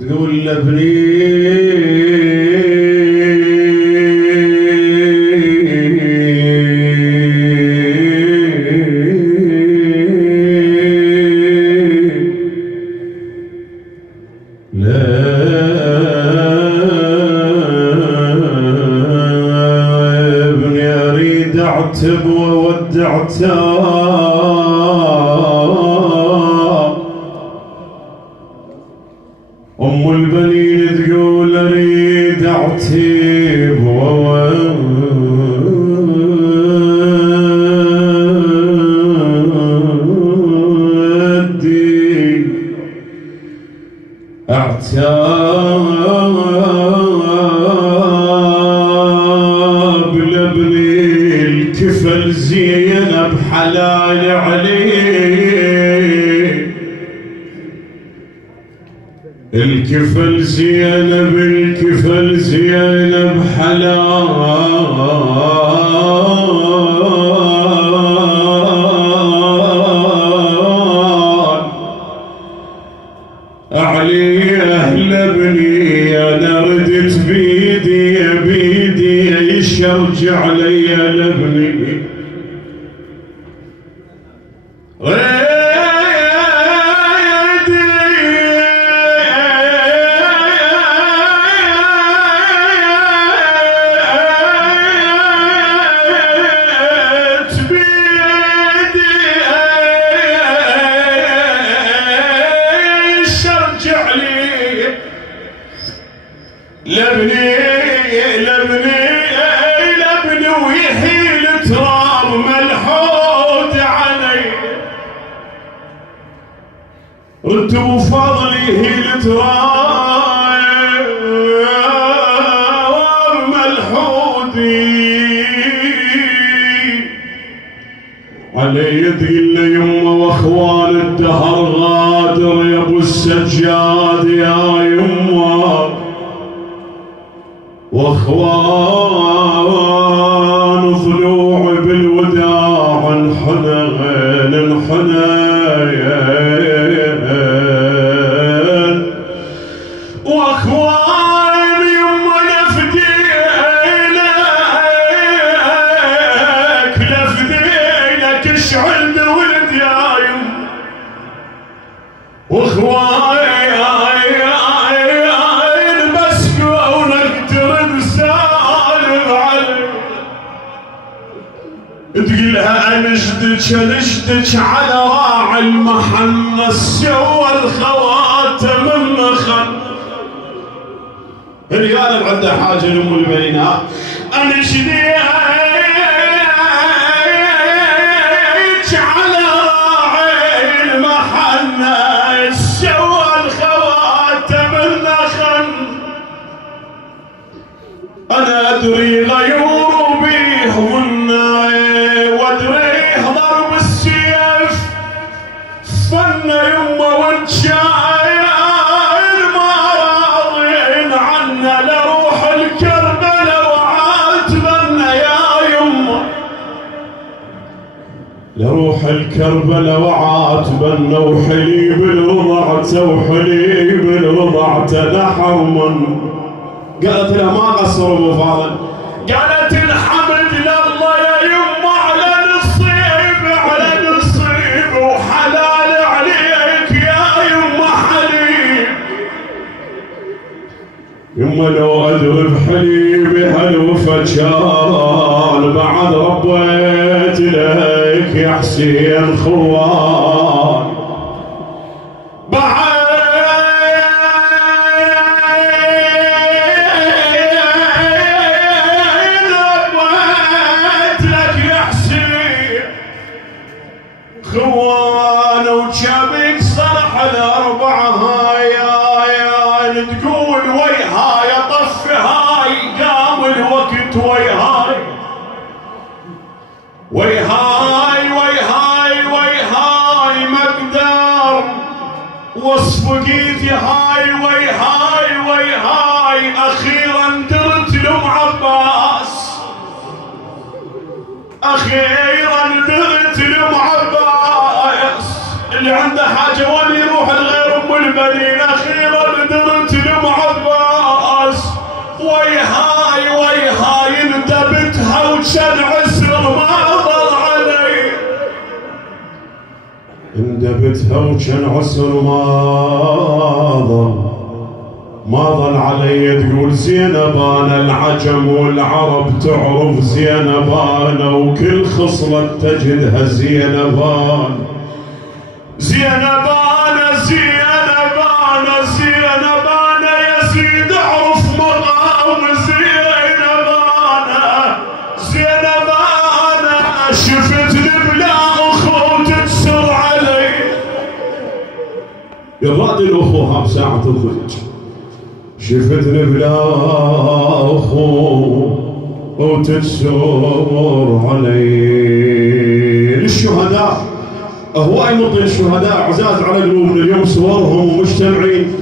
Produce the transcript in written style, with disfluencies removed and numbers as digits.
تقول لابني اعتب وودعته ام البنين تقول اريد اعتب وودي اعتاب لابني الكفل زينب حلال عليه الكفل زينب الكفل زينب حلال عليه لابني انا ردت بيدي يشرجع لي لابني لابني ويحيل تراب ملحود علي انت وفضلي هيل تراب ملحودي علي تقول لي يمه واخوان الدهر غادر يا ابو السجاد يا يمه واخوان ضلوع بالوداع انحنين واخوان يما لفدينك اشعل بولد يا يم واخوان تقلها انشدك على راعي المحنة سوى الخواتم النخل الرجال عنده حاجة لأم البنين ها انشدك على راعي المحنة سوى الخواتم النخل انا ادري غيور بيه فن يمه ونشايل ما راضين عنا لروح الكربلة وعاتبنا يا يمه لروح الكربلة وعاتبنا وحليب الرضعته وحليب الرضعته نحر من قالت له ما قصر ابو فاضل قالت الحمد لله يا يمه على نصيب وحلال يما لو اذرب حليبي هلوفة كان بعد ربيت لك يا حسين خوان بعد ربيت لك يا حسين خوان وجابك صلح الاربعه هاي تقول ويهاي طف هاي قام الوقت ويهاي مقدار وصفقيتي هاي ويهاي اخيرا درت لام عباس اللي عنده حاجه وين يروح لغير ام البنين اخيرا درت وكان عسر ما ضل علي اندبتها وكان عسر ما ضل علي تقول زينب انا العجم والعرب تعرف زينب انا وكل خصلة تجدها زينب انا زينب انا زينب انا زينب انا يزيد اعرف مقام زينب انا زينب انا شفتني بلا اخو تكسر علي يراد الاخوها بساعة الخروج شفتني بلا اخو وتكسر علي للشهداء هواي مطي الشهداء عزاز على قلوبنا اليوم صورهم مجتمعين